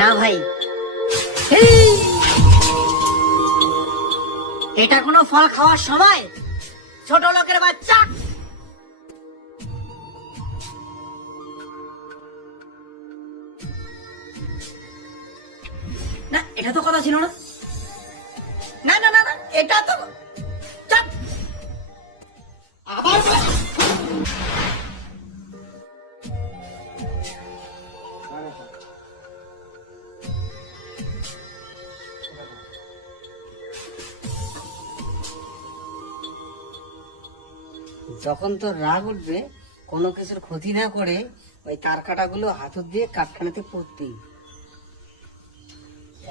না ভাই, এটা কোনো ফল খাওয়ার সময়? ছোট লোকের বাচ্চা। না, এটা তো কথা ছিল না। না না না না, এটা তো চাপ। আবার যখন তোর রাগ উঠবে, কোনো কিছুর ক্ষতি না করে ওই তার কাটাগুলো হাতুর দিয়ে কাঠখানাতে পড়তেই।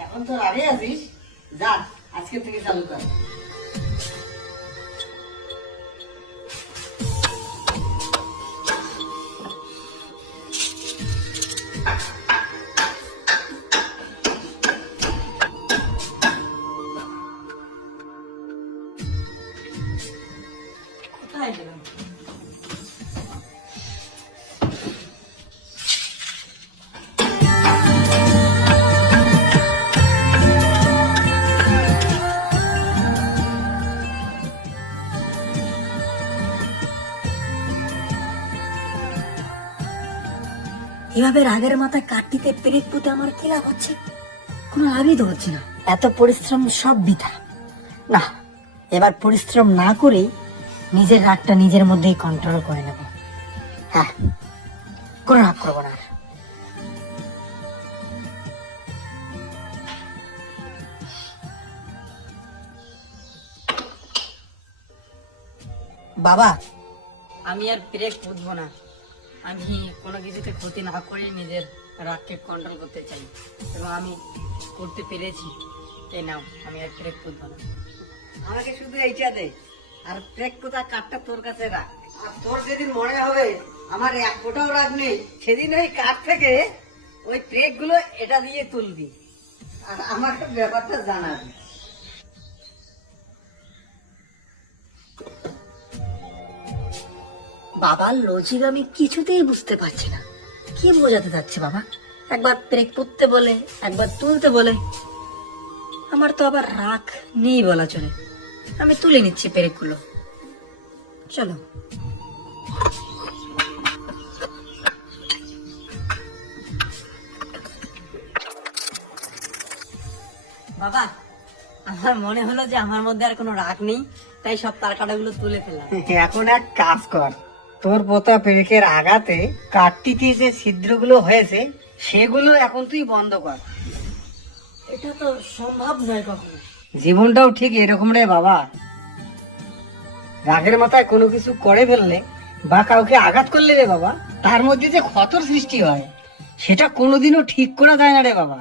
এখন তো রাগে আছিস, যা আজকে থেকে চালু কর। কোথায় গেলাম? এভাবে রাগের মাথায় কাটতিতে পেরেক পুঁতে আমার কি লাভ হচ্ছে? কোনো লাভই তো হচ্ছে না। এত পরিশ্রম সব বৃথা। না, এবার পরিশ্রম না করেই নিজের রাগটা নিজের মধ্যেই কন্ট্রোল করে নেব। হ্যাঁ, কোনো রাগ করবো না। বাবা, আমি আর ব্রেক বুঝবো না। আমি কোনো কিছুতে ক্ষতি না করে নিজের রাগকে কন্ট্রোল করতে চাই, এবং আমি করতে পেরেছি। এই নাও, আমি আর ব্রেক বুঝবো না। আমাকে শুধু এইটা দে, আর ব্রেক কোথা কাঠটা তোর কাছে রাখ। আর তোর যেদিন মনে হবে আমার এক ফোঁটাও রাগ নেই, সেদিন ওই কাঠ থেকে ওই ব্রেক গুলো এটা দিয়ে তুলবি, আর আমাকে ব্যাপারটা জানাবি। বাবার লজিক আমি কিছুতেই বুঝতে পারছি না। কি বোঝাতে যাচ্ছে বাবা? একবার ব্রেক পড়তে বলে, একবার তুলতে বলে। আমার তো আবার রাগ নেই বলা চলে। আমি তুলে নিচ্ছি ব্রেক গুলো। চলো। বাবা, আমার মনে হলো যে আমার মধ্যে আর কোনো রাগ নেই, তাই সব তার কাটাগুলো তুলে ফেললাম। এখন এক কাজ কর, তোর পোতা পেরেকের আঘাতে কাঠটিতে যে ছিদ্রগুলো হয়েছে সেগুলো এখন তুই বন্ধ কর। এটা তো সম্ভব নয় কখনো। জীবনটাও ঠিক এরকম রে বাবা। রাগের মাথায় কোনো কিছু করে ফেললে বা কাউকে আঘাত করলে রে বাবা, তার মধ্যে যে ক্ষতর সৃষ্টি হয় সেটা কোনোদিনও ঠিক করা যায় না রে বাবা।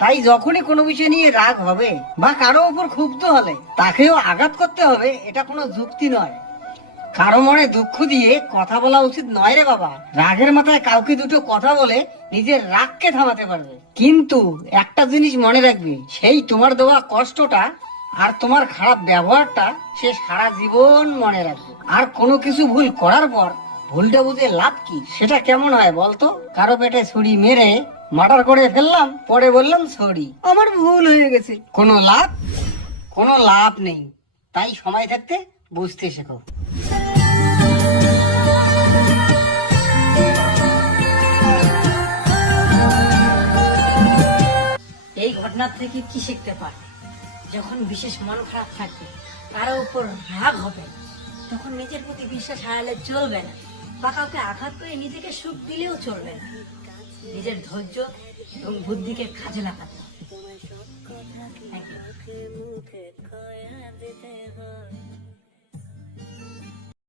তাই যখনই কোনো বিষয় নিয়ে রাগ হবে বা কারো উপর ক্ষুব্ধ হলে তাকেও আঘাত করতে হবে, এটা কোনো যুক্তি নয়। কারো মনে দুঃখ দিয়ে কথা বলা উচিত নয় রে বাবা। রাগের মাথায় কাউকে দুটো কথা বলে নিজের রাগকে থামাতে পারবে, কিন্তু একটা জিনিস মনে রাখবে, সেই তোমার দেওয়া কষ্টটা আর তোমার খারাপ ব্যবহারটা সে সারা জীবন মনে রাখবে। আর কোনো কিছু ভুল করার পর ভুলটা বুঝে লাভ কি? সেটা কেমন হয় বলতো? কারো পেটে ছুরি মেরে মার্ডার করে ফেললাম, পরে বললাম সরি, আমার ভুল হয়ে গেছে। কোনো লাভ? কোনো লাভ নেই। তাই সময় থাকতে বুঝতে শেখো। এই ঘটনার থেকে কি শিখতে পারে? যখন বিশেষ মন খারাপ থাকবে, কারো উপর রাগ হবে, তখন নিজের প্রতি বিশ্বাস হারালে চলবে না, বা কাউকে আঘাত করে নিজেকে সুখ দিলেও চলবে না। নিজের ধৈর্য এবং বুদ্ধিকে কাজে লাগাতে হবে।